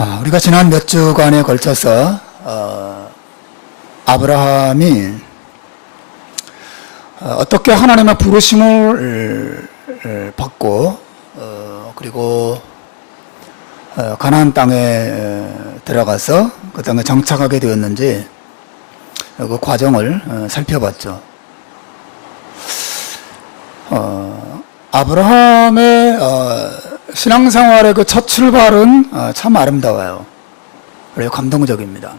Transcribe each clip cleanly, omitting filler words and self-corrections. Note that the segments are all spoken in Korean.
우리가 지난 몇 주간에 걸쳐서 아브라함이 어떻게 하나님의 부르심을 받고 그리고 가나안 땅에 들어가서 그 땅에 정착하게 되었는지 그 과정을 살펴봤죠. 아브라함의 신앙생활의 그 첫 출발은 참 아름다워요. 그리고 감동적입니다.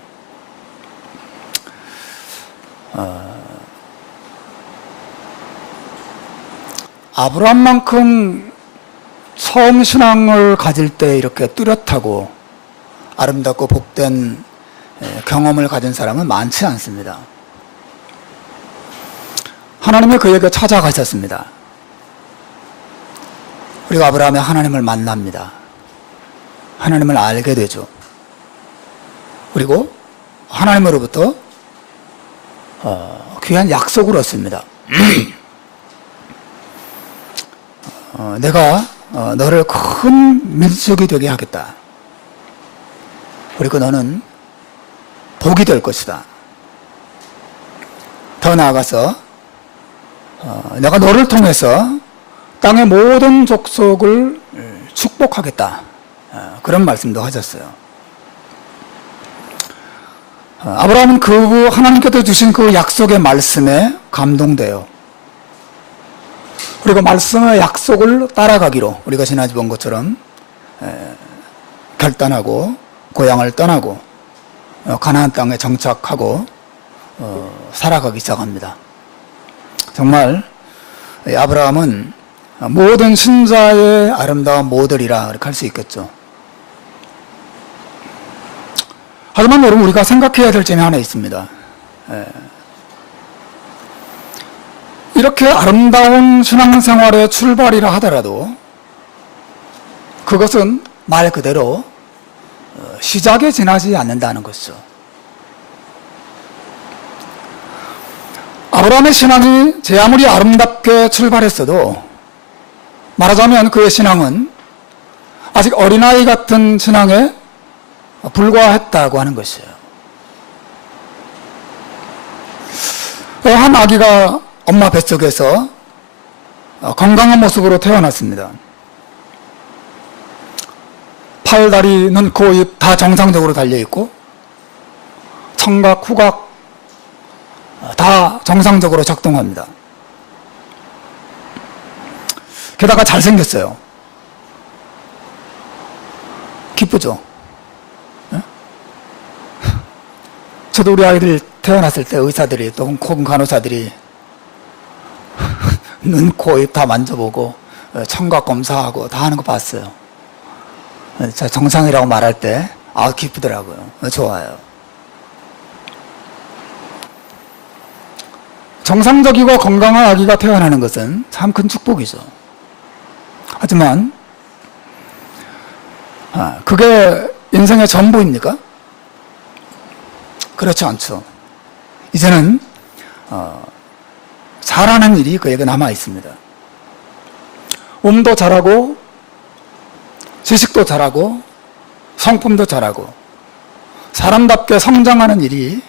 아브라함만큼 처음 신앙을 가질 때 이렇게 뚜렷하고 아름답고 복된 경험을 가진 사람은 많지 않습니다. 하나님이 그에게 찾아가셨습니다. 그리고 아브라함이 하나님을 만납니다. 하나님을 알게 되죠. 그리고 하나님으로부터 귀한 약속을 얻습니다. 내가 너를 큰 민족이 되게 하겠다. 그리고 너는 복이 될 것이다. 더 나아가서 내가 너를 통해서 땅의 모든 족속을 축복하겠다. 그런 말씀도 하셨어요. 아브라함은 그 하나님께서 주신 그 약속의 말씀에 감동돼요. 그리고 말씀의 약속을 따라가기로 우리가 지난주 본 것처럼 결단하고 고향을 떠나고 가나안 땅에 정착하고 살아가기 시작합니다. 정말 아브라함은 모든 신자의 아름다운 모델이라 그렇게 할 수 있겠죠. 하지만 여러분, 우리가 생각해야 될 점이 하나 있습니다. 이렇게 아름다운 신앙생활의 출발이라 하더라도 그것은 말 그대로 시작에 지나지 않는다는 것이죠. 아브라함의 신앙이 제 아무리 아름답게 출발했어도 말하자면 그의 신앙은 아직 어린아이 같은 신앙에 불과했다고 하는 것이에요. 한 아기가 엄마 뱃속에서 건강한 모습으로 태어났습니다. 팔, 다리, 눈, 코, 입 다 정상적으로 달려있고 청각, 후각 다 정상적으로 작동합니다. 게다가 잘생겼어요. 기쁘죠? 저도 우리 아이들 태어났을 때 의사들이 또 혹은 간호사들이 눈, 코, 입 다 만져보고 청각 검사하고 다 하는 거 봤어요. 정상이라고 말할 때 기쁘더라고요. 좋아요. 정상적이고 건강한 아기가 태어나는 것은 참 큰 축복이죠. 하지만 그게 인생의 전부입니까? 그렇지 않죠. 이제는 잘하는 일이 그에게 남아 있습니다. 몸도 잘하고 지식도 잘하고 성품도 잘하고 사람답게 성장하는 일이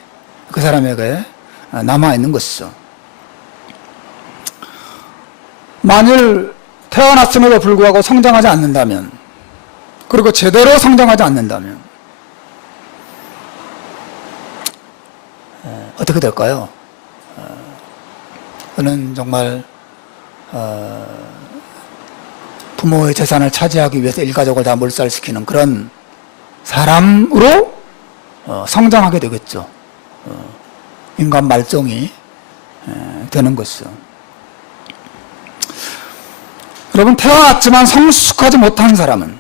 그 사람에게 남아 있는 것이죠. 만일 태어났음에도 불구하고 성장하지 않는다면, 그리고 제대로 성장하지 않는다면 어떻게 될까요? 그는 정말 부모의 재산을 차지하기 위해서 일가족을 다 몰살시키는 그런 사람으로 성장하게 되겠죠. 인간 말종이 되는 것이죠. 여러분, 태어났지만 성숙하지 못한 사람은,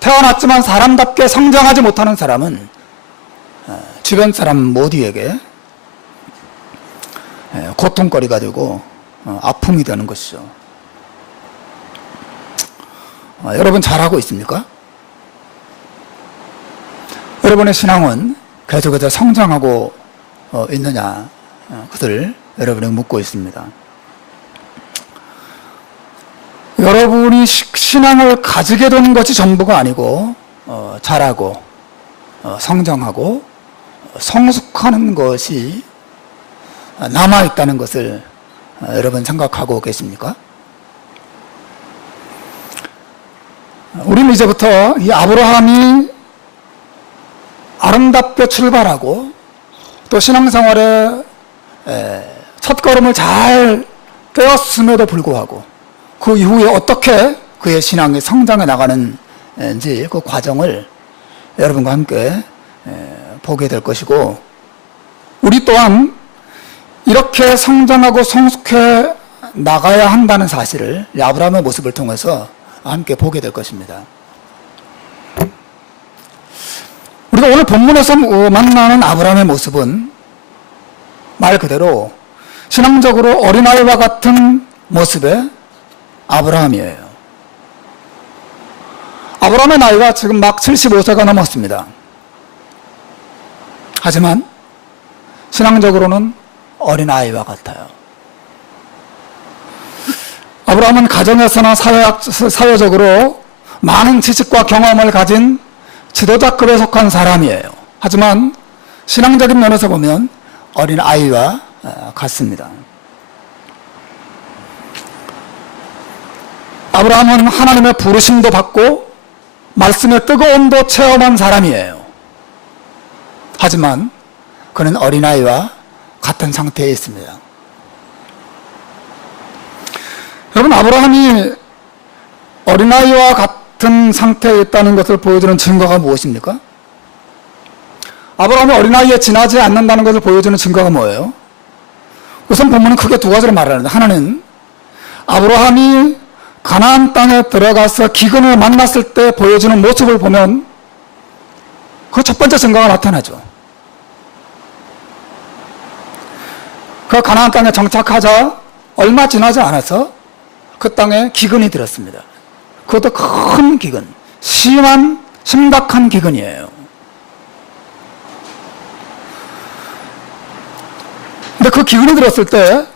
태어났지만 사람답게 성장하지 못하는 사람은 주변 사람 모두에게 고통거리가 되고 아픔이 되는 것이죠. 여러분 잘하고 있습니까? 여러분의 신앙은 계속해서 성장하고 있느냐, 그것을 여러분에게 묻고 있습니다. 여러분이 신앙을 가지게 되는 것이 전부가 아니고 자라고 성장하고 성숙하는 것이 남아있다는 것을 여러분 생각하고 계십니까? 우리는 이제부터 이 아브라함이 아름답게 출발하고 또 신앙생활에 첫걸음을 잘 떼었음에도 불구하고 그 이후에 어떻게 그의 신앙이 성장해 나가는지 그 과정을 여러분과 함께 보게 될 것이고, 우리 또한 이렇게 성장하고 성숙해 나가야 한다는 사실을 아브라함의 모습을 통해서 함께 보게 될 것입니다. 우리가 오늘 본문에서 만나는 아브라함의 모습은 말 그대로 신앙적으로 어린아이와 같은 모습의 아브라함이에요. 아브라함의 나이가 지금 막 75세가 넘었습니다. 하지만 신앙적으로는 어린아이와 같아요. 아브라함은 가정에서나 사회적으로 많은 지식과 경험을 가진 지도자급에 속한 사람이에요. 하지만 신앙적인 면에서 보면 어린아이와 같습니다. 아브라함은 하나님의 부르심도 받고 말씀의 뜨거움도 체험한 사람이에요. 하지만 그는 어린아이와 같은 상태에 있습니다. 여러분, 아브라함이 어린아이와 같은 상태에 있다는 것을 보여주는 증거가 무엇입니까? 아브라함이 어린아이에 지나지 않는다는 것을 보여주는 증거가 뭐예요? 우선 본문은 크게 두 가지로 말하는데, 하나는 아브라함이 가나안 땅에 들어가서 기근을 만났을 때 보여주는 모습을 보면 그 첫 번째 증거가 나타나죠. 그 가나안 땅에 정착하자 얼마 지나지 않아서 그 땅에 기근이 들었습니다. 그것도 큰 기근, 심각한 기근이에요. 근데 그 기근이 들었을 때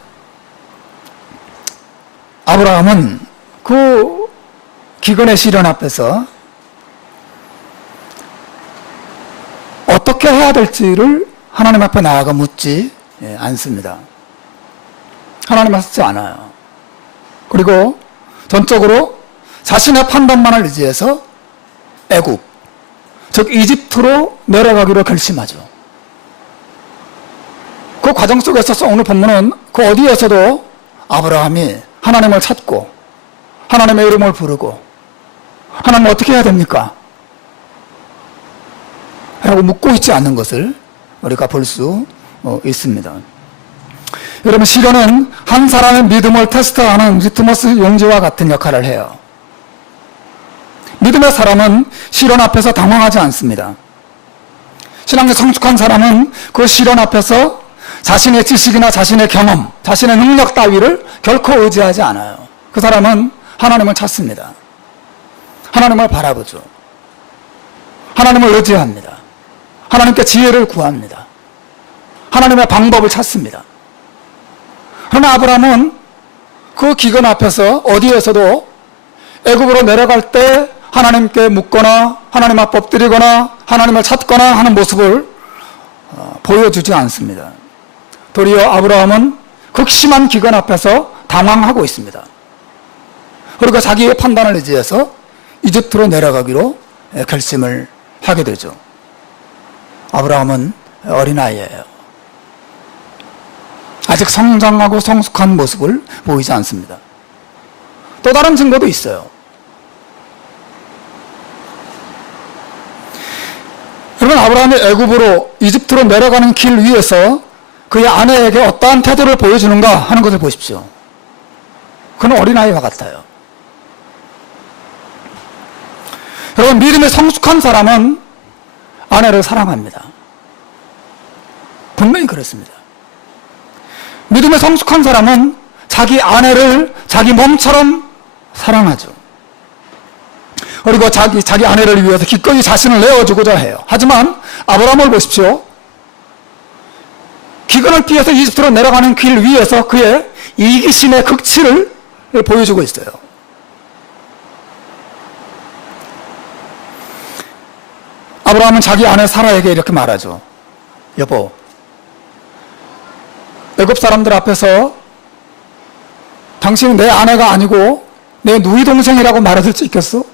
아브라함은 그 기근의 시련 앞에서 어떻게 해야 될지를 하나님 앞에 나아가 묻지 않습니다. 하나님 앞에 묻지 않아요. 그리고 전적으로 자신의 판단만을 의지해서 애굽, 즉 이집트로 내려가기로 결심하죠. 그 과정 속에서 오늘 본문은 그 어디에서도 아브라함이 하나님을 찾고 하나님의 이름을 부르고 하나님 어떻게 해야 됩니까? 라고 묻고 있지 않는 것을 우리가 볼 수 있습니다. 여러분, 시련은 한 사람의 믿음을 테스트하는 리트머스 용지와 같은 역할을 해요. 믿음의 사람은 시련 앞에서 당황하지 않습니다. 신앙에 성숙한 사람은 그 시련 앞에서 자신의 지식이나 자신의 경험, 자신의 능력 따위를 결코 의지하지 않아요. 그 사람은 하나님을 찾습니다. 하나님을 바라보죠. 하나님을 의지합니다. 하나님께 지혜를 구합니다. 하나님의 방법을 찾습니다. 그러나 아브라함은 그 기근 앞에서 어디에서도 애굽으로 내려갈 때 하나님께 묻거나 하나님 앞 엎드리거나 하나님을 찾거나 하는 모습을 보여주지 않습니다. 도리어 아브라함은 극심한 기근 앞에서 당황하고 있습니다. 그리고 자기의 판단을 의지해서 이집트로 내려가기로 결심을 하게 되죠. 아브라함은 어린아이예요. 아직 성장하고 성숙한 모습을 보이지 않습니다. 또 다른 증거도 있어요. 여러분, 아브라함이 애굽으로 이집트로 내려가는 길 위에서 그의 아내에게 어떠한 태도를 보여주는가 하는 것을 보십시오. 그는 어린아이와 같아요. 여러분, 믿음에 성숙한 사람은 아내를 사랑합니다. 분명히 그렇습니다. 믿음에 성숙한 사람은 자기 아내를 자기 몸처럼 사랑하죠. 그리고 자기 아내를 위해서 기꺼이 자신을 내어주고자 해요. 하지만 아브라함을 보십시오. 기근을 피해서 이집트로 내려가는 길 위에서 그의 이기심의 극치를 보여주고 있어요. 아브라함은 자기 아내 사라에게 이렇게 말하죠. 여보, 애굽 사람들 앞에서 당신은 내 아내가 아니고 내 누이 동생이라고 말해줄 수 있겠어?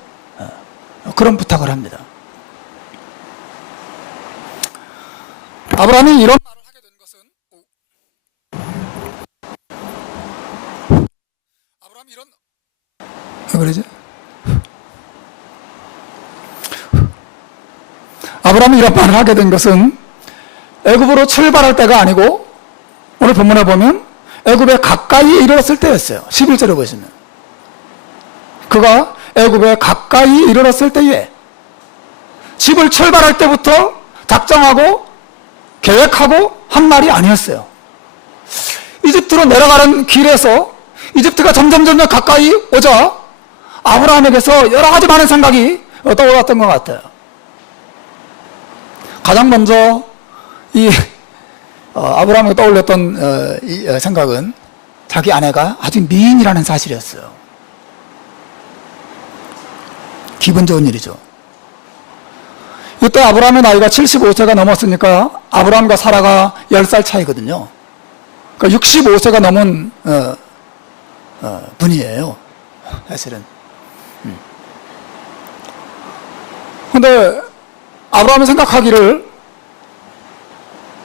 그런 부탁을 합니다. 아브라함이 이런 말을 하게 된 것은 아브라함이 이런 왜 그러지? 아브라함이 이런 말을 하게 된 것은 애굽으로 출발할 때가 아니고 오늘 본문에 보면 애굽에 가까이 이르렀을 때였어요. 11절에 보시면 그가 애굽에 가까이 이르렀을 때에 집을 출발할 때부터 작정하고 계획하고 한 말이 아니었어요. 이집트로 내려가는 길에서 이집트가 점점 가까이 오자 아브라함에게서 여러 가지 많은 생각이 떠올랐던 것 같아요. 가장 먼저 아브라함에게 떠올렸던 이 생각은 자기 아내가 아주 미인이라는 사실이었어요. 기분 좋은 일이죠. 이때 아브라함의 나이가 75세가 넘었으니까 아브라함과 사라가 10살 차이거든요. 그러니까 65세가 넘은 분이에요. 사실은. 근데 아브라함이 생각하기를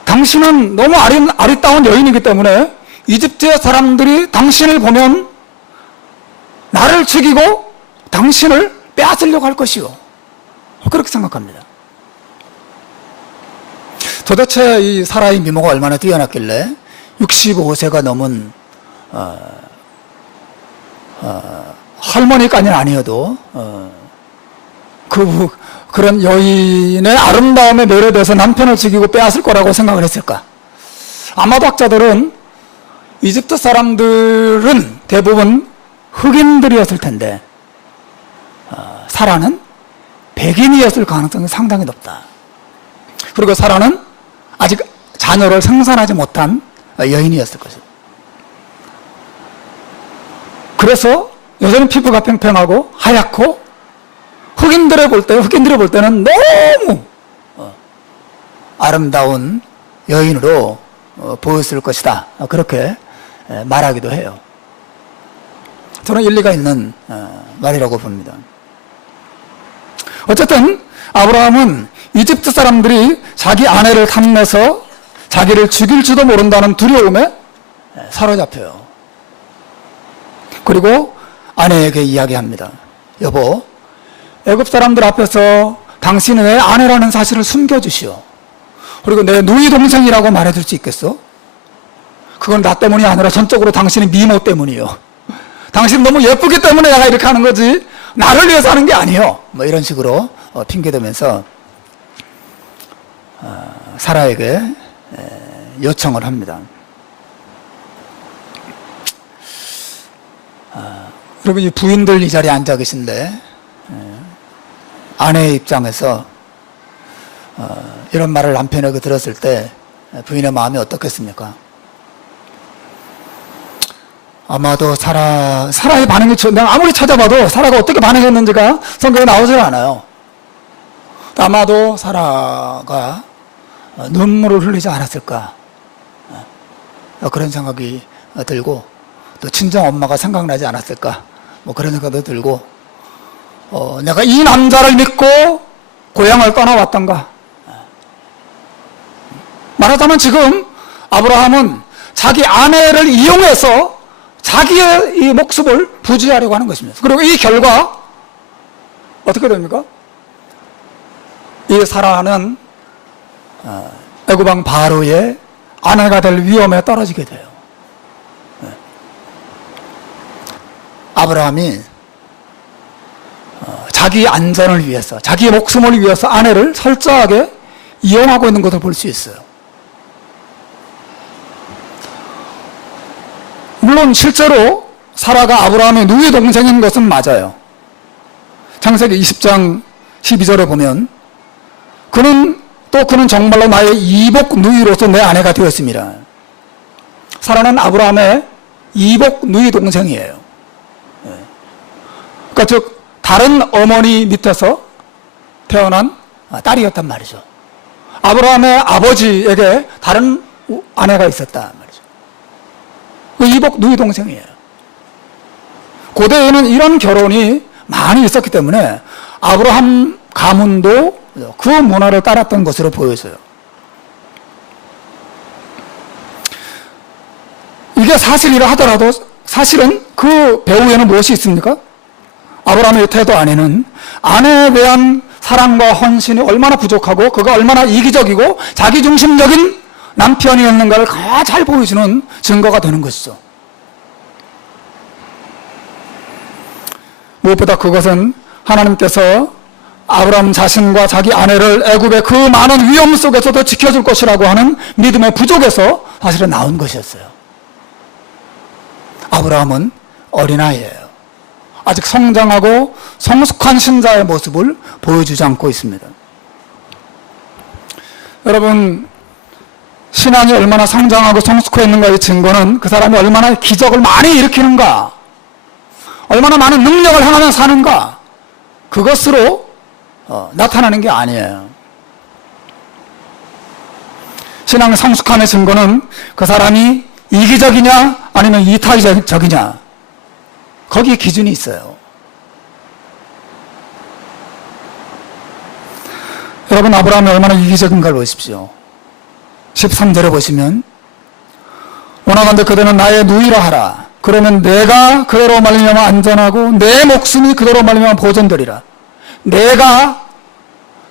당신은 너무 아리따운 여인이기 때문에 이집트의 사람들이 당신을 보면 나를 죽이고 당신을 빼앗으려고 할 것이요. 그렇게 생각합니다. 도대체 이 사라의 미모가 얼마나 뛰어났길래 65세가 넘은 할머니까지는 아니어도 그런 여인의 아름다움에 매료돼서 남편을 죽이고 빼앗을 거라고 생각을 했을까? 아마도 학자들은 이집트 사람들은 대부분 흑인들이었을 텐데 사라는 백인이었을 가능성이 상당히 높다. 그리고 사라는 아직 자녀를 생산하지 못한 여인이었을 것이다. 그래서 여전히 피부가 팽팽하고 하얗고 흑인들이 볼 때는 너무 아름다운 여인으로 보였을 것이다. 그렇게 말하기도 해요. 저는 일리가 있는 말이라고 봅니다. 어쨌든 아브라함은 이집트 사람들이 자기 아내를 탐내서 자기를 죽일지도 모른다는 두려움에 사로잡혀요. 그리고 아내에게 이야기합니다. 여보, 애굽 사람들 앞에서 당신은 내 아내라는 사실을 숨겨주시오. 그리고 내 누이 동생이라고 말해줄 수 있겠어? 그건 나 때문이 아니라 전적으로 당신의 미모 때문이요. 당신 너무 예쁘기 때문에 내가 이렇게 하는 거지 나를 위해서 하는 게 아니요. 뭐 이런 식으로 핑계대면서 사라에게 요청을 합니다. 여러분, 이 부인들 이 자리에 앉아 계신데 아내의 입장에서 이런 말을 남편에게 들었을 때 부인의 마음이 어떻겠습니까? 아마도 사라의 반응이 내가 아무리 찾아봐도 사라가 어떻게 반응했는지가 성경에 나오질 않아요. 아마도 사라가 눈물을 흘리지 않았을까 그런 생각이 들고 또 친정 엄마가 생각나지 않았을까 뭐 그런 생각도 들고 내가 이 남자를 믿고 고향을 떠나왔던가. 말하자면 지금 아브라함은 자기 아내를 이용해서 자기의 이 목숨을 부지하려고 하는 것입니다. 그리고 이 결과 어떻게 됩니까? 이 사라는 애굽 왕 바로의 아내가 될 위험에 떨어지게 돼요. 아브라함이 자기 안전을 위해서, 자기 목숨을 위해서 아내를 철저하게 이용하고 있는 것을 볼 수 있어요. 물론 실제로 사라가 아브라함의 누이 동생인 것은 맞아요. 창세기 20장 12절에 보면 그는 정말로 나의 이복 누이로서 내 아내가 되었습니다. 사라는 아브라함의 이복 누이 동생이에요. 그러니까 즉 다른 어머니 밑에서 태어난 딸이었단 말이죠. 아브라함의 아버지에게 다른 아내가 있었단 말이죠. 이복 누이 동생이에요. 고대에는 이런 결혼이 많이 있었기 때문에 아브라함 가문도 그 문화를 따랐던 것으로 보여져요. 이게 사실이라 하더라도 사실은 그 배후에는 무엇이 있습니까? 아브라함의 태도 안에는 아내에 대한 사랑과 헌신이 얼마나 부족하고 그가 얼마나 이기적이고 자기중심적인 남편이었는가를 잘 보여주는 증거가 되는 것이죠. 무엇보다 그것은 하나님께서 아브라함 자신과 자기 아내를 애굽의 그 많은 위험 속에서도 지켜줄 것이라고 하는 믿음의 부족에서 사실은 나온 것이었어요. 아브라함은 어린아이예요. 아직 성장하고 성숙한 신자의 모습을 보여주지 않고 있습니다. 여러분, 신앙이 얼마나 성장하고 성숙했는가의 증거는 그 사람이 얼마나 기적을 많이 일으키는가, 얼마나 많은 능력을 행하며 사는가, 그것으로 나타나는 게 아니에요. 신앙의 성숙함의 증거는 그 사람이 이기적이냐 아니면 이타적이냐, 거기에 기준이 있어요. 여러분, 아브라함이 얼마나 이기적인가를 보십시오. 13절에 보시면 원하건대 그대는 나의 누이라 하라. 그러면 내가 그대로 말미암아 안전하고 내 목숨이 그대로 말미암아 보존되리라. 내가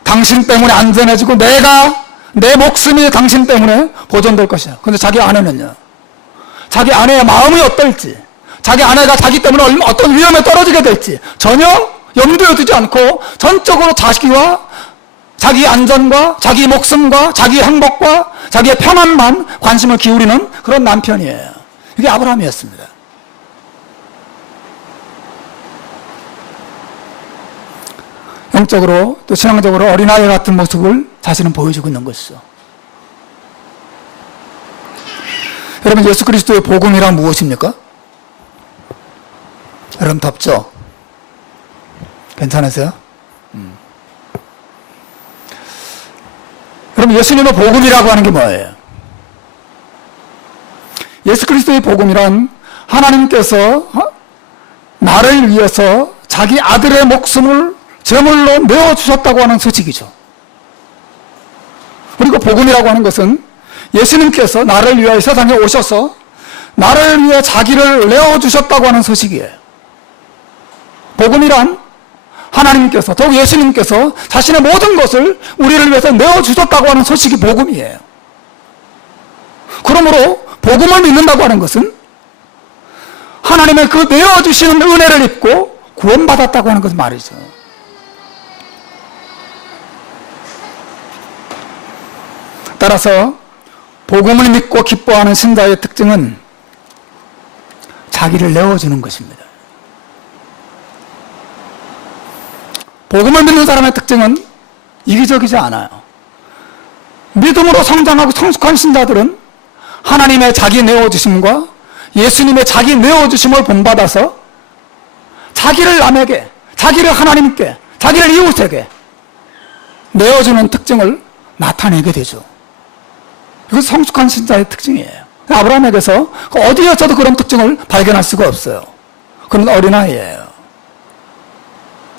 당신 때문에 안전해지고 내가 내 목숨이 당신 때문에 보존될 것이야. 그런데 자기 아내는요, 자기 아내의 마음이 어떨지, 자기 아내가 자기 때문에 어떤 위험에 떨어지게 될지 전혀 염두에 두지 않고 전적으로 자기와 자기 안전과 자기 목숨과 자기 행복과 자기의 편안만 관심을 기울이는 그런 남편이에요. 이게 아브라함이었습니다. 영적으로 또 신앙적으로 어린아이 같은 모습을 자신은 보여주고 있는 것이죠. 여러분, 예수 그리스도의 복음이란 무엇입니까? 여러분, 덥죠? 괜찮으세요? 여러분, 예수님의 복음이라고 하는 게 뭐예요? 예수 그리스도의 복음이란 하나님께서 나를 위해서 자기 아들의 목숨을 제물로 내어주셨다고 하는 소식이죠. 그리고 복음이라고 하는 것은 예수님께서 나를 위하여 세상에 오셔서 나를 위해 자기를 내어주셨다고 하는 소식이에요. 복음이란 하나님께서, 더욱 예수님께서 자신의 모든 것을 우리를 위해서 내어주셨다고 하는 소식이 복음이에요. 그러므로 복음을 믿는다고 하는 것은 하나님의 그 내어주시는 은혜를 입고 구원받았다고 하는 것은 말이죠. 따라서 복음을 믿고 기뻐하는 신자의 특징은 자기를 내어주는 것입니다. 복음을 믿는 사람의 특징은 이기적이지 않아요. 믿음으로 성장하고 성숙한 신자들은 하나님의 자기 내어주심과 예수님의 자기 내어주심을 본받아서 자기를 남에게, 자기를 하나님께, 자기를 이웃에게 내어주는 특징을 나타내게 되죠. 이것이 성숙한 신자의 특징이에요. 아브라함에게서 어디에서도 그런 특징을 발견할 수가 없어요. 그는 어린아이예요.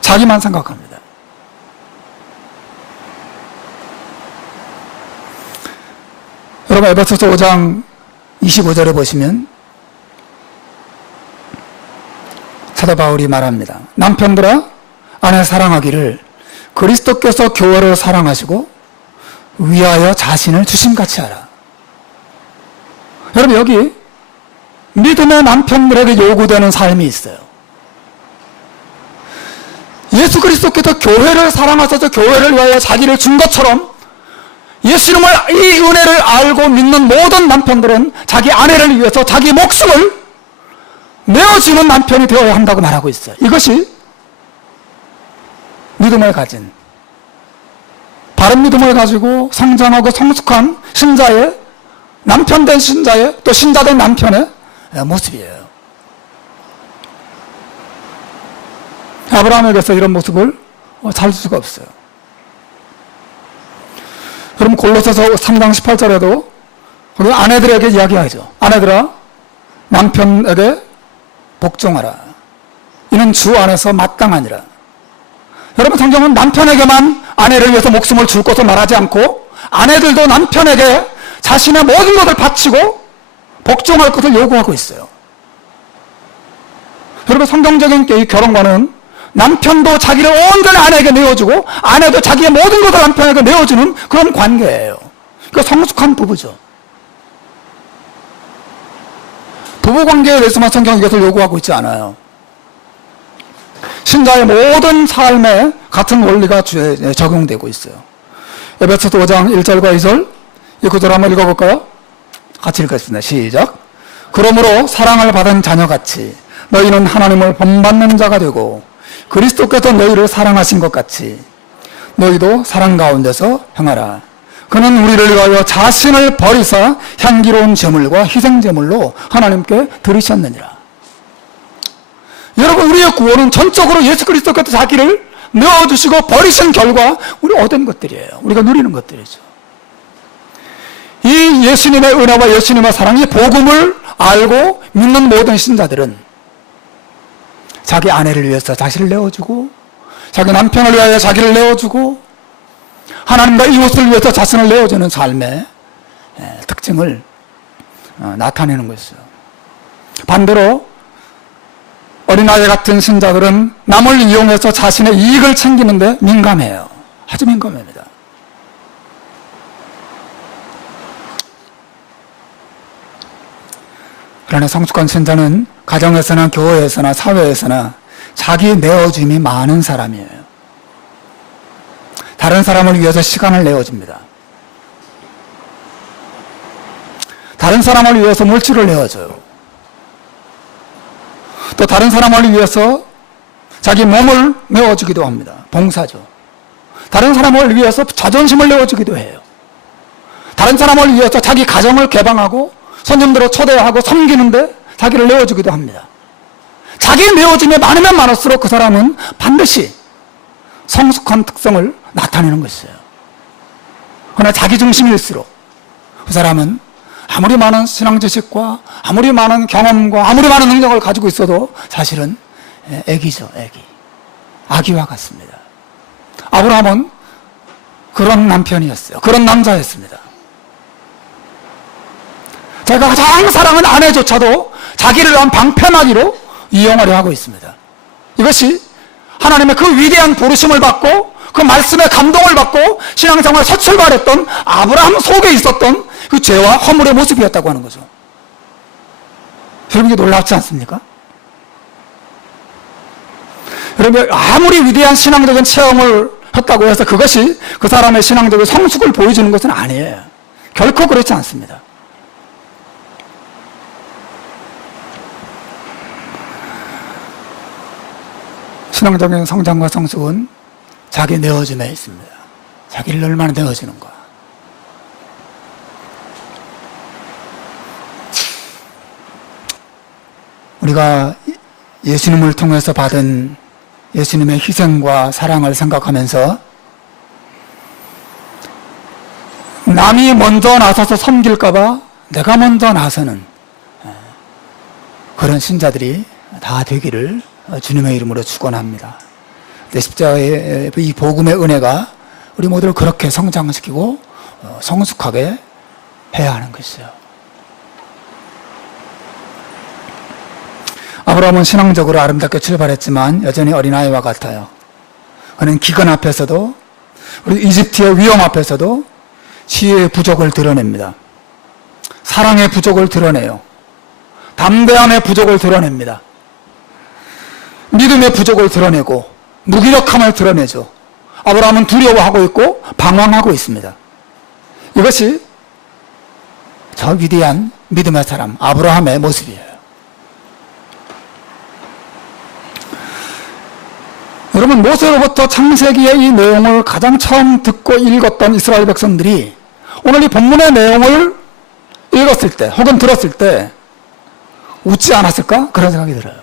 자기만 생각합니다. 여러분, 에베소서 5장 25절에 보시면 사도 바울이 말합니다. 남편들아, 아내 사랑하기를 그리스도께서 교회를 사랑하시고 위하여 자신을 주심같이 하라. 여러분, 여기 믿음의 남편들에게 요구되는 삶이 있어요. 예수 그리스도께서 교회를 사랑하셔서 교회를 위하여 자기를 준 것처럼 예수님을, 이 은혜를 알고 믿는 모든 남편들은 자기 아내를 위해서 자기 목숨을 내어주는 남편이 되어야 한다고 말하고 있어요. 이것이 믿음을 가진, 바른 믿음을 가지고 성장하고 성숙한 신자의, 남편된 신자의, 또 신자된 남편의 모습이에요. 아브라함에게서 이런 모습을 찾을 수가 없어요. 골로새서 3장 18절에도 거기 아내들에게 이야기하죠. 아내들아, 남편에게 복종하라. 이는 주 안에서 마땅하니라. 여러분, 성경은 남편에게만 아내를 위해서 목숨을 줄 것을 말하지 않고 아내들도 남편에게 자신의 모든 것을 바치고 복종할 것을 요구하고 있어요. 여러분, 성경적인 이 결혼관은 남편도 자기를 온전히 아내에게 내어주고 아내도 자기의 모든 것을 남편에게 내어주는 그런 관계예요. 그러니까 성숙한 부부죠. 부부관계에 대해서만 성경이 이것을 요구하고 있지 않아요. 신자의 모든 삶에 같은 원리가 적용되고 있어요. 에베소서 5장 1절과 2절 이 구절 한번 읽어볼까요? 같이 읽겠습니다. 시작. 그러므로 사랑을 받은 자녀같이 너희는 하나님을 본받는 자가 되고 그리스도께서 너희를 사랑하신 것 같이 너희도 사랑 가운데서 행하라. 그는 우리를 위하여 자신을 버리사 향기로운 제물과 희생제물로 하나님께 드리셨느니라. 여러분, 우리의 구원은 전적으로 예수 그리스도께서 자기를 내어주시고 버리신 결과 우리 얻은 것들이에요. 우리가 누리는 것들이죠. 이 예수님의 은혜와 예수님의 사랑이 복음을 알고 믿는 모든 신자들은 자기 아내를 위해서 자신을 내어주고 자기 남편을 위하여 자기를 내어주고 하나님과 이웃을 위해서 자신을 내어주는 삶의 특징을 나타내는 것이죠. 반대로 어린아이 같은 신자들은 남을 이용해서 자신의 이익을 챙기는데 민감해요. 아주 민감합니다. 그러나 성숙한 신자는 가정에서나 교회에서나 사회에서나 자기 내어줌이 많은 사람이에요. 다른 사람을 위해서 시간을 내어줍니다. 다른 사람을 위해서 물질을 내어줘요. 또 다른 사람을 위해서 자기 몸을 내어주기도 합니다. 봉사죠. 다른 사람을 위해서 자존심을 내어주기도 해요. 다른 사람을 위해서 자기 가정을 개방하고 손님들을 초대하고 섬기는데 자기를 내어주기도 합니다. 자기 내어줌이 많으면 많을수록 그 사람은 반드시 성숙한 특성을 나타내는 것이에요. 그러나 자기중심일수록 그 사람은 아무리 많은 신앙 지식과 아무리 많은 경험과 아무리 많은 능력을 가지고 있어도 사실은 애기죠, 애기. 아기와 같습니다. 아브라함은 그런 남편이었어요. 그런 남자였습니다. 제가 가장 사랑하는 아내조차도 자기를 위한 방패막이로 이용하려 하고 있습니다. 이것이 하나님의 그 위대한 부르심을 받고 그 말씀의 감동을 받고 신앙생활 첫 출발했던 아브라함 속에 있었던 그 죄와 허물의 모습이었다고 하는 거죠. 여러분, 이게 놀랍지 않습니까? 여러분, 아무리 위대한 신앙적인 체험을 했다고 해서 그것이 그 사람의 신앙적인 성숙을 보여주는 것은 아니에요. 결코 그렇지 않습니다. 신앙적인 성장과 성숙은 자기 내어줌에 있습니다. 자기를 얼마나 내어주는가. 우리가 예수님을 통해서 받은 예수님의 희생과 사랑을 생각하면서 남이 먼저 나서서 섬길까봐 내가 먼저 나서는 그런 신자들이 다 되기를 주님의 이름으로 축원합니다. 십자가의 이 복음의 은혜가 우리 모두를 그렇게 성장시키고 성숙하게 해야 하는 것이죠. 아브라함은 신앙적으로 아름답게 출발했지만 여전히 어린아이와 같아요. 그는 기근 앞에서도 우리 이집트의 위험 앞에서도 지혜의 부족을 드러냅니다. 사랑의 부족을 드러내요. 담대함의 부족을 드러냅니다. 믿음의 부족을 드러내고 무기력함을 드러내죠. 아브라함은 두려워하고 있고 방황하고 있습니다. 이것이 저 위대한 믿음의 사람 아브라함의 모습이에요. 여러분, 모세로부터 창세기의 이 내용을 가장 처음 듣고 읽었던 이스라엘 백성들이 오늘 이 본문의 내용을 읽었을 때 혹은 들었을 때 웃지 않았을까? 그런 생각이 들어요.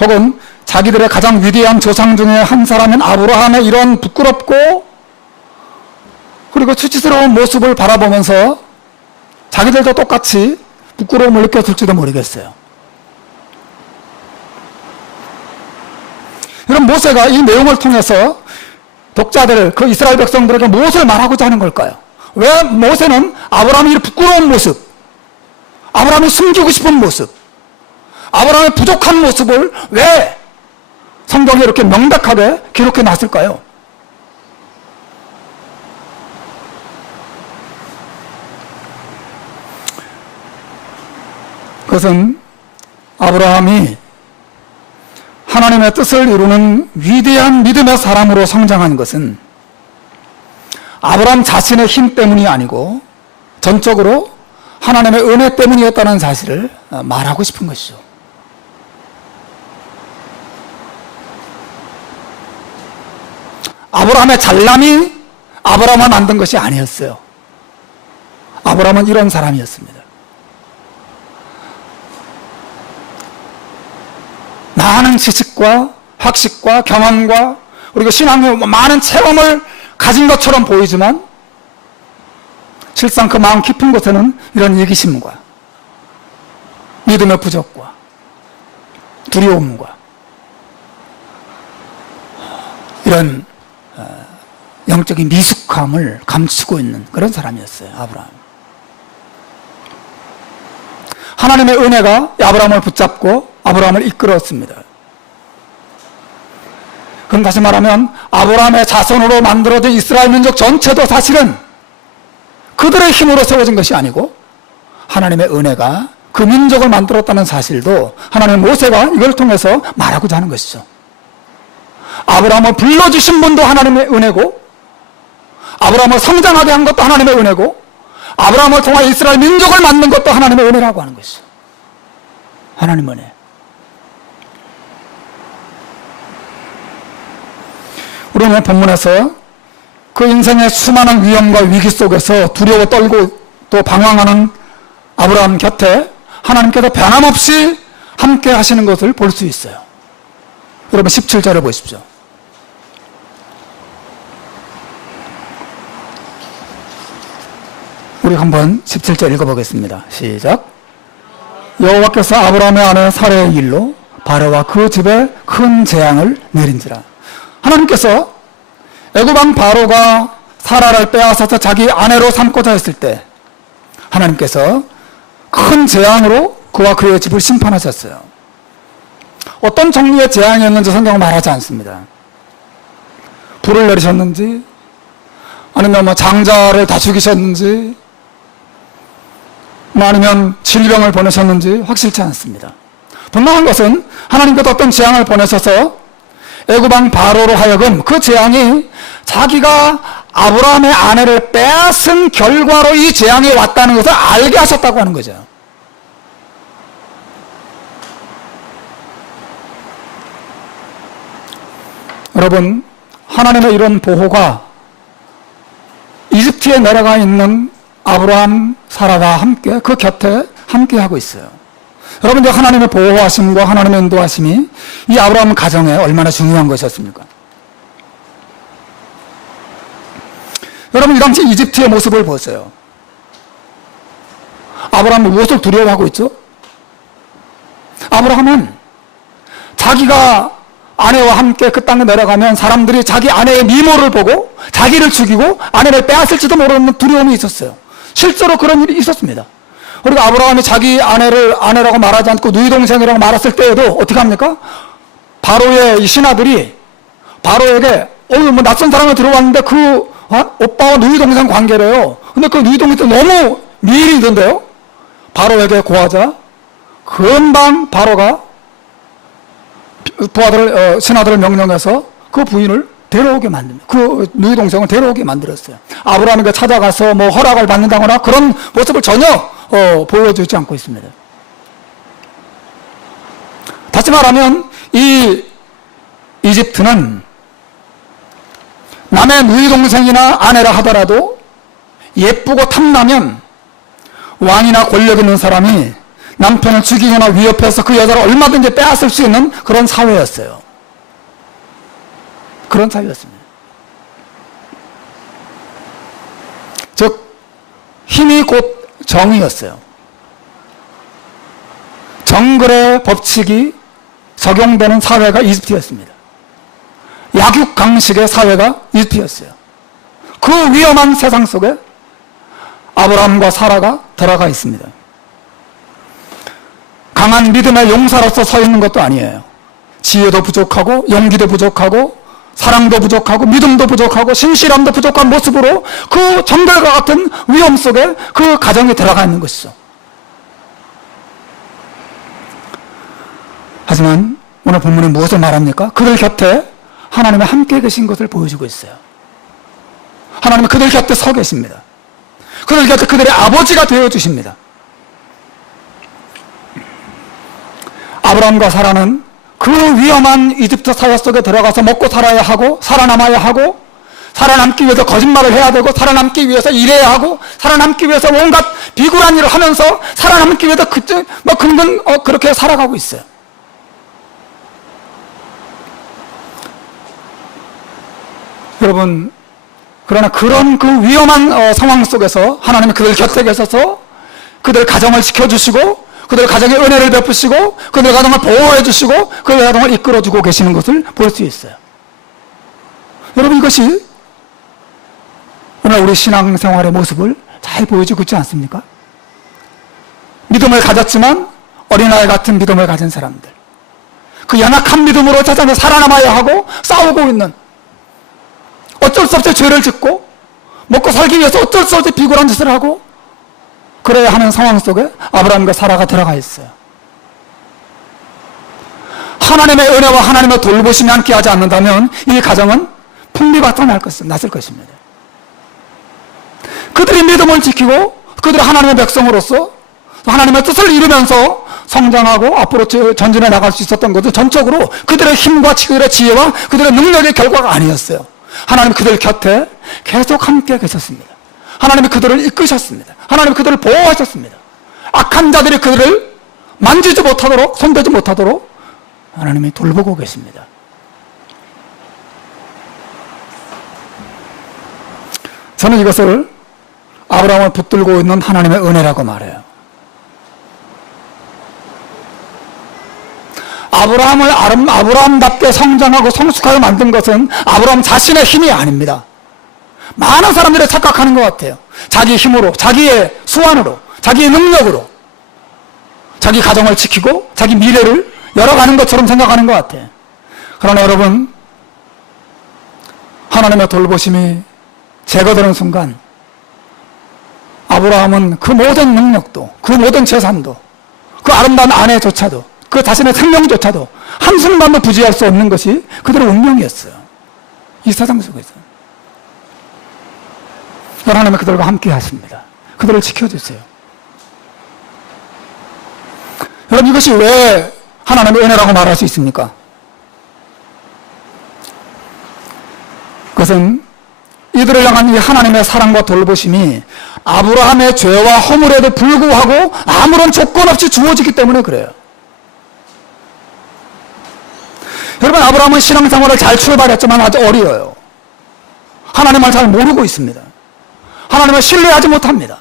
혹은 자기들의 가장 위대한 조상 중에 한 사람인 아브라함의 이런 부끄럽고 그리고 수치스러운 모습을 바라보면서 자기들도 똑같이 부끄러움을 느꼈을지도 모르겠어요. 이런 모세가 이 내용을 통해서 독자들, 그 이스라엘 백성들에게 무엇을 말하고자 하는 걸까요? 왜 모세는 아브라함의 부끄러운 모습, 아브라함이 숨기고 싶은 모습, 아브라함의 부족한 모습을 왜 성경에 이렇게 명백하게 기록해 놨을까요? 그것은 아브라함이 하나님의 뜻을 이루는 위대한 믿음의 사람으로 성장한 것은 아브라함 자신의 힘 때문이 아니고 전적으로 하나님의 은혜 때문이었다는 사실을 말하고 싶은 것이죠. 아브라함의 잘남이 아브라함을 만든 것이 아니었어요. 아브라함은 이런 사람이었습니다. 많은 지식과 학식과 경험과 그리고 신앙의 많은 체험을 가진 것처럼 보이지만 실상 그 마음 깊은 곳에는 이런 이기심과 믿음의 부족과 두려움과 이런 영적인 미숙함을 감추고 있는 그런 사람이었어요. 아브라함. 하나님의 은혜가 아브라함을 붙잡고 아브라함을 이끌었습니다. 그럼 다시 말하면 아브라함의 자손으로 만들어진 이스라엘 민족 전체도 사실은 그들의 힘으로 세워진 것이 아니고 하나님의 은혜가 그 민족을 만들었다는 사실도 하나님의 모세가 이걸 통해서 말하고자 하는 것이죠. 아브라함을 불러주신 분도 하나님의 은혜고 아브라함을 성장하게 한 것도 하나님의 은혜고 아브라함을 통해 이스라엘 민족을 만든 것도 하나님의 은혜라고 하는 것이죠. 하나님 은혜. 우리는 본문에서 그 인생의 수많은 위험과 위기 속에서 두려워 떨고 또 방황하는 아브라함 곁에 하나님께서 변함없이 함께 하시는 것을 볼 수 있어요. 여러분 17절을 보십시오. 우리 한번 17절 읽어보겠습니다. 시작. 여호와께서 아브라함의 아내 사라의 일로 바로와 그 집에 큰 재앙을 내린지라. 하나님께서 애굽 왕 바로가 사라를 빼앗아서 자기 아내로 삼고자 했을 때 하나님께서 큰 재앙으로 그와 그의 집을 심판하셨어요. 어떤 종류의 재앙이었는지 성경은 말하지 않습니다. 불을 내리셨는지 아니면 장자를 다 죽이셨는지 아니면 질병을 보내셨는지 확실치 않습니다. 분명한 것은 하나님께서 어떤 재앙을 보내셔서 애굽 왕 바로로 하여금 그 재앙이 자기가 아브라함의 아내를 빼앗은 결과로 이 재앙이 왔다는 것을 알게 하셨다고 하는 거죠. 여러분, 하나님의 이런 보호가 이집트에 내려가 있는 아브라함, 사라와 함께 그 곁에 함께 하고 있어요. 여러분, 하나님의 보호하심과 하나님의 인도하심이 이 아브라함 가정에 얼마나 중요한 것이었습니까? 여러분, 이 당시 이집트의 모습을 보세요. 아브라함은 무엇을 두려워하고 있죠? 아브라함은 자기가 아내와 함께 그 땅에 내려가면 사람들이 자기 아내의 미모를 보고 자기를 죽이고 아내를 빼앗을지도 모르는 두려움이 있었어요. 실제로 그런 일이 있었습니다. 그리고 아브라함이 자기 아내를 아내라고 말하지 않고 누이 동생이라고 말했을 때에도 어떻게 합니까? 바로의 이 신하들이 바로에게 뭐 낯선 사람이 들어왔는데 그 오빠와 누이 동생 관계래요. 근데 그 누이 동생이 너무 미인이던데요. 바로에게 고하자 금방 바로가 부하들을 신하들을 명령해서 그 부인을 데려오게 만듭니다. 그 누이 동생을 데려오게 만들었어요. 아브라함에게 찾아가서 뭐 허락을 받는다거나 그런 모습을 전혀 보여주지 않고 있습니다. 다시 말하면 이 이집트는 남의 누이 동생이나 아내라 하더라도 예쁘고 탐나면 왕이나 권력 있는 사람이 남편을 죽이거나 위협해서 그 여자를 얼마든지 빼앗을 수 있는 그런 사회였어요. 그런 사회였습니다. 즉 힘이 곧 정의였어요. 정글의 법칙이 적용되는 사회가 이집트였습니다. 약육강식의 사회가 이집트였어요. 그 위험한 세상 속에 아브라함과 사라가 들어가 있습니다. 강한 믿음의 용사로서 서 있는 것도 아니에요. 지혜도 부족하고 용기도 부족하고 사랑도 부족하고 믿음도 부족하고 신실함도 부족한 모습으로 그 정글과 같은 위험 속에 그 가정이 들어가 있는 것이죠. 하지만 오늘 본문이 무엇을 말합니까? 그들 곁에 하나님이 함께 계신 것을 보여주고 있어요. 하나님은 그들 곁에 서 계십니다. 그들 곁에 그들의 아버지가 되어주십니다. 아브라함과 사라는 그 위험한 이집트 사회 속에 들어가서 먹고 살아야 하고 살아남아야 하고 살아남기 위해서 거짓말을 해야 되고 살아남기 위해서 일해야 하고 살아남기 위해서 온갖 비굴한 일을 하면서 살아남기 위해서 그렇게 살아가고 있어요. 여러분, 그러나 그런 그 위험한 상황 속에서 하나님이 그들 곁에 계셔서 그들 가정을 지켜주시고 그들 가정에 은혜를 베푸시고 그들 가정을 보호해 주시고 그들 가정을 이끌어주고 계시는 것을 볼 수 있어요. 여러분, 이것이 오늘 우리 신앙생활의 모습을 잘 보여주고 있지 않습니까? 믿음을 가졌지만 어린아이 같은 믿음을 가진 사람들, 그 연약한 믿음으로 세상에 살아남아야 하고 싸우고 있는, 어쩔 수 없이 죄를 짓고 먹고 살기 위해서 어쩔 수 없이 비굴한 짓을 하고 그래야 하는 상황 속에 아브라함과 사라가 들어가 있어요. 하나님의 은혜와 하나님의 돌보심이 함께하지 않는다면 이 가정은 풍비바탕 났을 것입니다. 그들이 믿음을 지키고 그들이 하나님의 백성으로서 하나님의 뜻을 이루면서 성장하고 앞으로 전진해 나갈 수 있었던 것은 전적으로 그들의 힘과 그들의 지혜와 그들의 능력의 결과가 아니었어요. 하나님 그들 곁에 계속 함께 계셨습니다. 하나님이 그들을 이끄셨습니다. 하나님이 그들을 보호하셨습니다. 악한 자들이 그들을 만지지 못하도록, 손대지 못하도록 하나님이 돌보고 계십니다. 저는 이것을 아브라함을 붙들고 있는 하나님의 은혜라고 말해요. 아브라함을 아브라함답게 성장하고 성숙하게 만든 것은 아브라함 자신의 힘이 아닙니다. 많은 사람들이 착각하는 것 같아요. 자기 힘으로, 자기의 수완으로, 자기의 능력으로 자기 가정을 지키고 자기 미래를 열어가는 것처럼 생각하는 것 같아요. 그러나 여러분, 하나님의 돌보심이 제거되는 순간 아브라함은 그 모든 능력도, 그 모든 재산도, 그 아름다운 아내조차도, 그 자신의 생명조차도 한순간도 부지할 수 없는 것이 그들의 운명이었어요. 이 세상 속에서. 하나님은 그들과 함께 하십니다. 그들을 지켜주세요. 여러분, 이것이 왜 하나님의 은혜라고 말할 수 있습니까? 그것은 이들을 향한 이 하나님의 사랑과 돌보심이 아브라함의 죄와 허물에도 불구하고 아무런 조건 없이 주어지기 때문에 그래요. 여러분, 아브라함은 신앙생활을 잘 출발했지만 아주 어려요. 하나님을 잘 모르고 있습니다. 하나님을 신뢰하지 못합니다.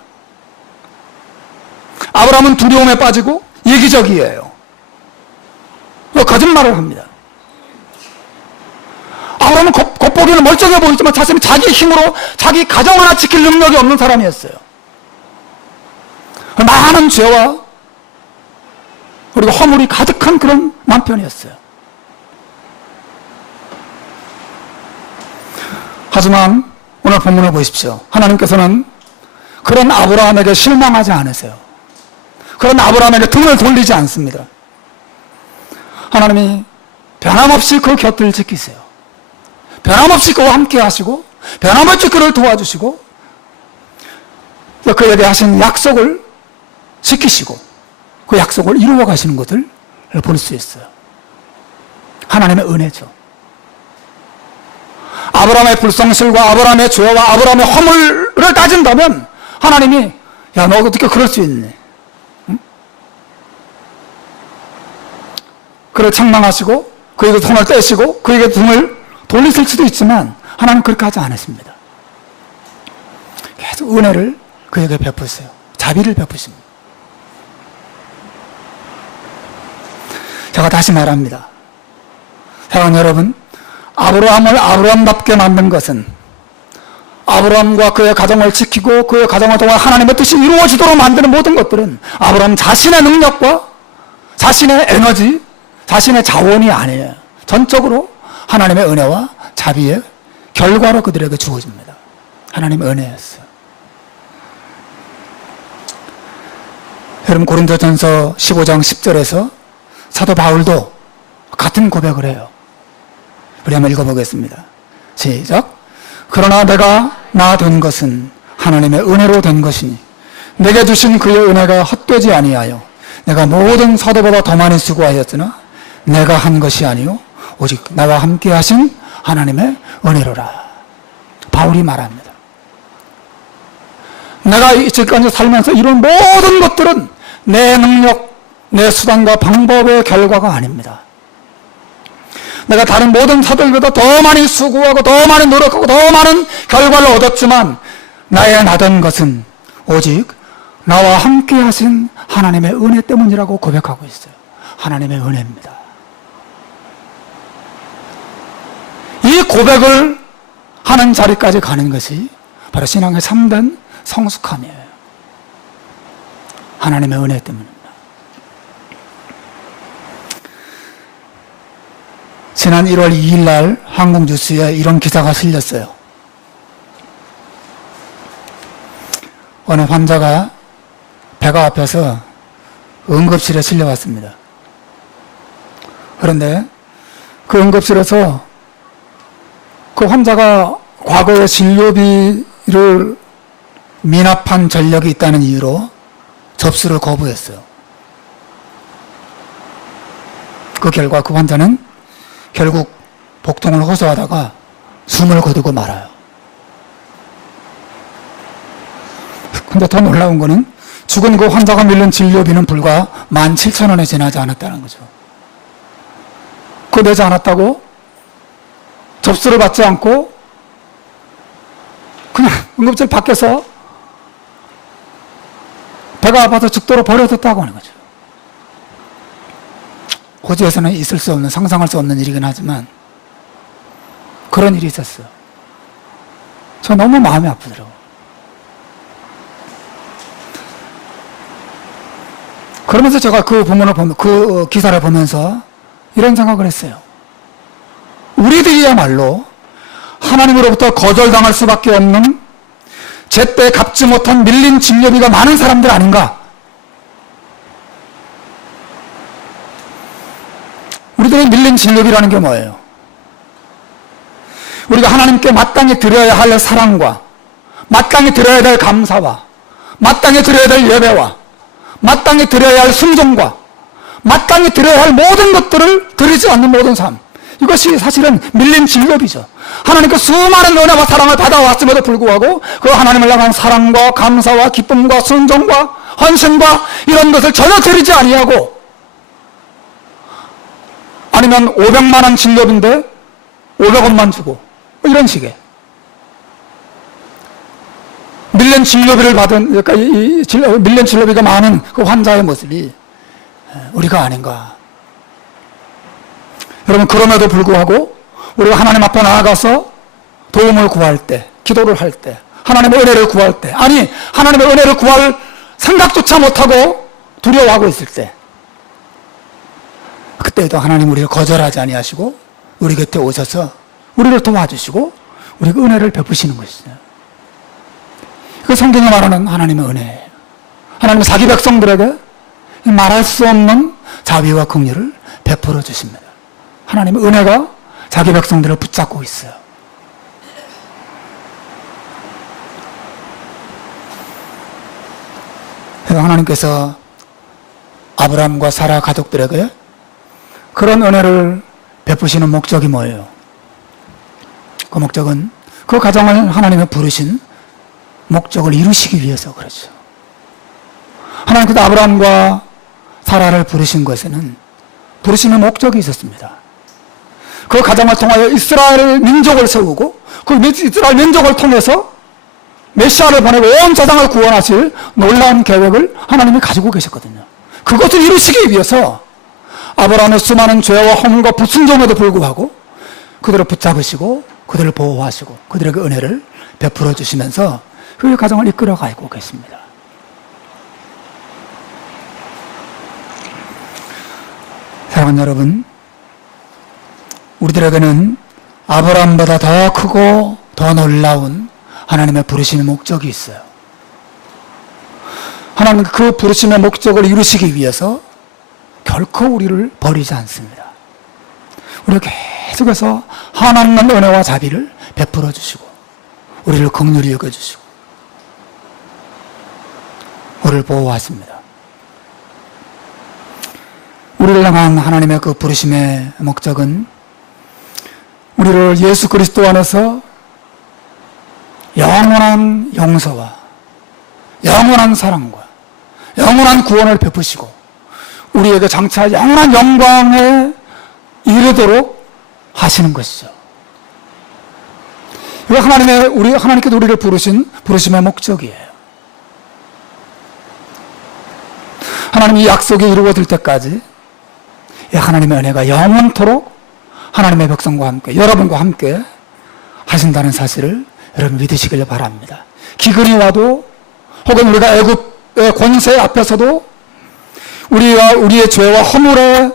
아브라함은 두려움에 빠지고 이기적이에요. 거짓말을 합니다. 아브라함은 겉보기는 멀쩡해 보이지만 사실은 자기 힘으로 자기 가정 하나 지킬 능력이 없는 사람이었어요. 많은 죄와 그리고 허물이 가득한 그런 남편이었어요. 하지만 오늘 본문을 보십시오. 하나님께서는 그런 아브라함에게 실망하지 않으세요. 그런 아브라함에게 등을 돌리지 않습니다. 하나님이 변함없이 그 곁을 지키세요. 변함없이 그와 함께 하시고 변함없이 그를 도와주시고 그에게 하신 약속을 지키시고 그 약속을 이루어 가시는 것을 볼 수 있어요. 하나님의 은혜죠. 아브라함의 불성실과 아브라함의 죄와 아브라함의 허물을 따진다면 하나님이 야, 너 어떻게 그럴 수 있니? 응? 그를 책망하시고 그에게 손을 떼시고 그에게 등을 돌리실 수도 있지만 하나님 그렇게 하지 않으십니다. 계속 은혜를 그에게 베푸세요. 자비를 베푸십니다. 제가 다시 말합니다. 사랑하는 여러분, 아브라함을 아브라함답게 만든 것은 아브라함과 그의 가정을 지키고 그의 가정을 통해 하나님의 뜻이 이루어지도록 만드는 모든 것들은 아브라함 자신의 능력과 자신의 에너지, 자신의 자원이 아니에요. 전적으로 하나님의 은혜와 자비의 결과로 그들에게 주어집니다. 하나님의 은혜였어요. 여러분, 고린도전서 15장 10절에서 사도 바울도 같은 고백을 해요. 우리 한번 읽어보겠습니다. 시작. 그러나 내가 나 된 것은 하나님의 은혜로 된 것이니 내게 주신 그의 은혜가 헛되지 아니하여 내가 모든 사도보다 더 많이 수고하였으나 내가 한 것이 아니요 오직 나와 함께 하신 하나님의 은혜로라. 바울이 말합니다. 내가 지금까지 살면서 이룬 모든 것들은 내 능력, 내 수단과 방법의 결과가 아닙니다. 내가 다른 모든 사도들보다 더 많이 수고하고 더 많이 노력하고 더 많은 결과를 얻었지만 나의 나던 것은 오직 나와 함께 하신 하나님의 은혜 때문이라고 고백하고 있어요. 하나님의 은혜입니다. 이 고백을 하는 자리까지 가는 것이 바로 신앙의 참된 성숙함이에요. 하나님의 은혜 때문입니다. 지난 1월 2일 날 한국 뉴스에 이런 기사가 실렸어요. 어느 환자가 배가 아파서 응급실에 실려왔습니다. 그런데 그 응급실에서 그 환자가 과거에 진료비를 미납한 전력이 있다는 이유로 접수를 거부했어요. 그 결과 그 환자는 결국 복통을 호소하다가 숨을 거두고 말아요. 근데 더 놀라운 거는 죽은 그 환자가 밀린 진료비는 불과 17,000원에 지나지 않았다는 거죠. 그거 내지 않았다고 접수를 받지 않고 그냥 응급실 밖에서 배가 아파서 죽도록 버려뒀다고 하는 거죠. 호주에서는 있을 수 없는, 상상할 수 없는 일이긴 하지만 그런 일이 있었어요. 저 너무 마음이 아프더라고요. 그러면서 제가 그 본문을 보면, 그 기사를 보면서 이런 생각을 했어요. 우리들이야말로 하나님으로부터 거절당할 수밖에 없는 제때 갚지 못한 밀린 진료비가 많은 사람들 아닌가? 우리들의 밀린 진료비라는 게 뭐예요? 우리가 하나님께 마땅히 드려야 할 사랑과 마땅히 드려야 될 감사와 마땅히 드려야 될 예배와 마땅히 드려야 할 순종과 마땅히 드려야 할 모든 것들을 드리지 않는 모든 삶, 이것이 사실은 밀린 진료비죠. 하나님께 수많은 은혜와 사랑을 받아왔음에도 불구하고 그 하나님을 향한 사랑과 감사와 기쁨과 순종과 헌신과 이런 것을 전혀 드리지 아니하고, 아니면 500만 원 진료비인데 500원만 주고 이런 식의 밀린 진료비를 받은, 그러니까 밀린 진료비가 많은 그 환자의 모습이 우리가 아닌가. 여러분, 그럼에도 불구하고 우리가 하나님 앞에 나아가서 도움을 구할 때, 기도를 할 때, 하나님의 은혜를 구할 때, 아니 하나님의 은혜를 구할 생각조차 못하고 두려워하고 있을 때, 그때에도 하나님 우리를 거절하지 아니하시고 우리 곁에 오셔서 우리를 도와주시고 우리가 은혜를 베푸시는 것이죠. 그 성경에 말하는 하나님의 은혜예요. 하나님은 자기 백성들에게 말할 수 없는 자비와 긍휼을 베풀어 주십니다. 하나님의 은혜가 자기 백성들을 붙잡고 있어요. 그래서 하나님께서 아브라함과 사라 가족들에게 그런 은혜를 베푸시는 목적이 뭐예요? 그 목적은 그 가정을 하나님의 부르신 목적을 이루시기 위해서 그렇죠. 하나님께서 아브라함과 사라를 부르신 것에는 부르심의 목적이 있었습니다. 그 가정을 통하여 이스라엘 민족을 세우고 그 이스라엘 민족을 통해서 메시아를 보내고 온 세상을 구원하실 놀라운 계획을 하나님이 가지고 계셨거든요. 그것을 이루시기 위해서 아브라함의 수많은 죄와 허물과 불순종에도 불구하고 그들을 붙잡으시고 그들을 보호하시고 그들에게 은혜를 베풀어 주시면서 그 가정을 이끌어 가고 계십니다. 사랑하는 여러분, 우리들에게는 아브라함보다 더 크고 더 놀라운 하나님의 부르심의 목적이 있어요. 하나님은 그 부르심의 목적을 이루시기 위해서 결코 우리를 버리지 않습니다. 우리가 계속해서 하나님의 은혜와 자비를 베풀어 주시고 우리를 긍휼히 여겨주시고 우리를 보호하십니다. 우리를 향한 하나님의 그 부르심의 목적은 우리를 예수 그리스도 안에서 영원한 용서와 영원한 사랑과 영원한 구원을 베푸시고 우리에게 장차 영원한 영광에 이르도록 하시는 것이죠. 이거 하나님께서 우리를 부르신 부르심의 목적이에요. 하나님이 약속이 이루어질 때까지 하나님의 은혜가 영원토록 하나님의 백성과 함께 여러분과 함께 하신다는 사실을 여러분 믿으시길 바랍니다. 기근이 와도 혹은 우리가 애굽의 권세 앞에서도 우리의 죄와 허물에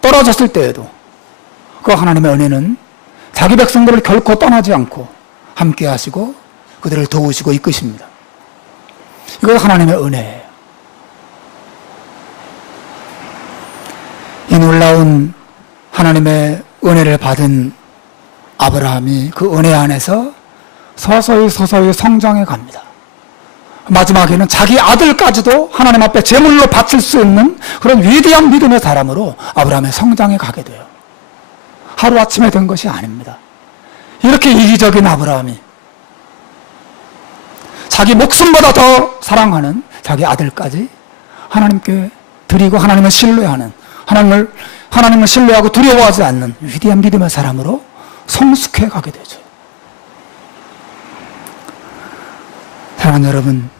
떨어졌을 때에도 그 하나님의 은혜는 자기 백성들을 결코 떠나지 않고 함께 하시고 그들을 도우시고 이끄십니다. 이것이 하나님의 은혜예요. 이 놀라운 하나님의 은혜를 받은 아브라함이 그 은혜 안에서 서서히 성장해 갑니다. 마지막에는 자기 아들까지도 하나님 앞에 제물로 바칠 수 있는 그런 위대한 믿음의 사람으로 아브라함이 성장해 가게 돼요. 하루아침에 된 것이 아닙니다. 이렇게 이기적인 아브라함이 자기 목숨보다 더 사랑하는 자기 아들까지 하나님께 드리고 하나님을 신뢰하는 하나님을 신뢰하고 두려워하지 않는 위대한 믿음의 사람으로 성숙해 가게 되죠. 사랑하는 여러분,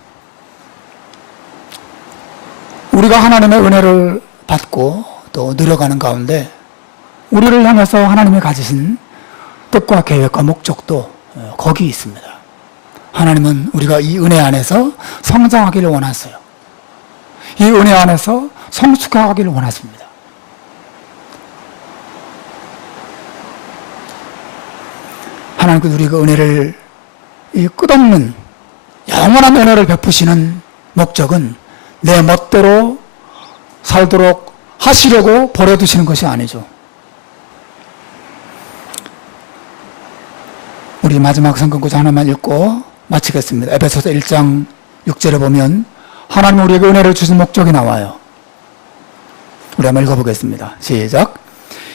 우리가 하나님의 은혜를 받고 또 누려가는 가운데 우리를 향해서 하나님이 가지신 뜻과 계획과 목적도 거기 있습니다. 하나님은 우리가 이 은혜 안에서 성장하기를 원하세요. 이 은혜 안에서 성숙하기를 원하십니다. 하나님께서 우리가 은혜를 이 끝없는 영원한 은혜를 베푸시는 목적은 내 멋대로 살도록 하시려고 버려두시는 것이 아니죠. 우리 마지막 성경구절 하나만 읽고 마치겠습니다. 에베소서 1장 6절에 보면 하나님 우리에게 은혜를 주신 목적이 나와요. 우리 한번 읽어보겠습니다. 시작.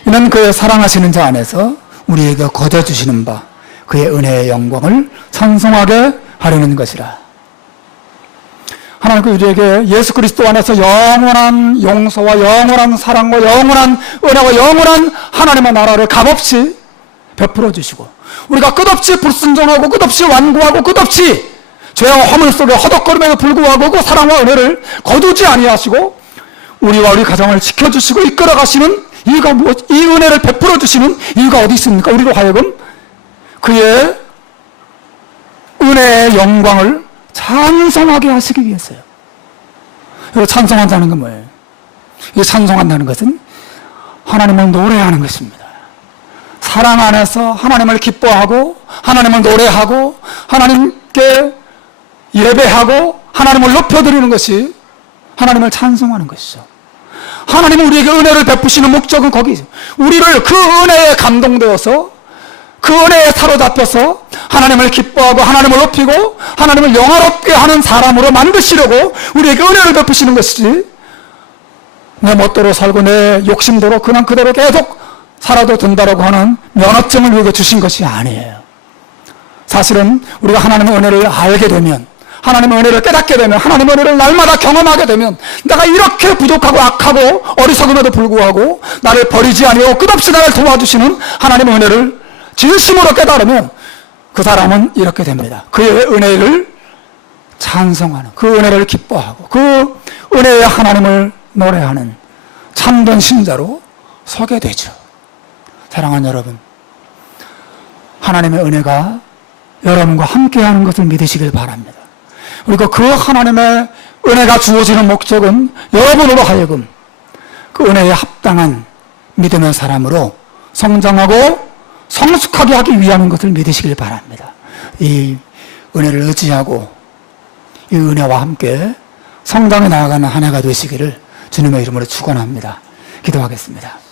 이는 그의 사랑하시는 자 안에서 우리에게 거저주시는 바 그의 은혜의 영광을 찬송하게 하려는 것이라. 하나님께서 우리에게 예수 그리스도 안에서 영원한 용서와 영원한 사랑과 영원한 은혜와 영원한 하나님의 나라를 값없이 베풀어 주시고 우리가 끝없이 불순종하고 끝없이 완고하고 끝없이 죄와 허물 속에 허덕거림에도 불구하고 그 사랑과 은혜를 거두지 아니하시고 우리와 우리 가정을 지켜주시고 이끌어가시는 이유가 무엇? 이 은혜를 베풀어 주시는 이유가 어디 있습니까? 우리로 하여금 그의 은혜의 영광을 찬송하게 하시기 위해서요. 찬송한다는 건 뭐예요? 이 찬송한다는 것은 하나님을 노래하는 것입니다. 사랑 안에서 하나님을 기뻐하고 하나님을 노래하고 하나님께 예배하고 하나님을 높여드리는 것이 하나님을 찬송하는 것이죠. 하나님은 우리에게 은혜를 베푸시는 목적은 거기 있어요. 우리를 그 은혜에 감동되어서 그 은혜에 사로잡혀서 하나님을 기뻐하고 하나님을 높이고 하나님을 영화롭게 하는 사람으로 만드시려고 우리에게 은혜를 베푸시는 것이지 내 멋대로 살고 내 욕심대로 그냥 그대로 계속 살아도 된다라고 하는 면허증을 우리에게 주신 것이 아니에요. 사실은 우리가 하나님의 은혜를 알게 되면 하나님의 은혜를 깨닫게 되면, 하나님의 은혜를 날마다 경험하게 되면, 내가 이렇게 부족하고 악하고 어리석음에도 불구하고 나를 버리지 아니하고 끝없이 나를 도와주시는 하나님의 은혜를 진심으로 깨달으면 그 사람은 이렇게 됩니다. 그의 은혜를 찬송하는, 그 은혜를 기뻐하고 그 은혜의 하나님을 노래하는 참된 신자로 서게 되죠. 사랑하는 여러분, 하나님의 은혜가 여러분과 함께하는 것을 믿으시길 바랍니다. 그리고 그 하나님의 은혜가 주어지는 목적은 여러분으로 하여금 그 은혜에 합당한 믿음의 사람으로 성장하고 성숙하게 하기 위함인 것을 믿으시길 바랍니다. 이 은혜를 의지하고 이 은혜와 함께 성장해 나아가는 한 해가 되시기를 주님의 이름으로 축원합니다. 기도하겠습니다.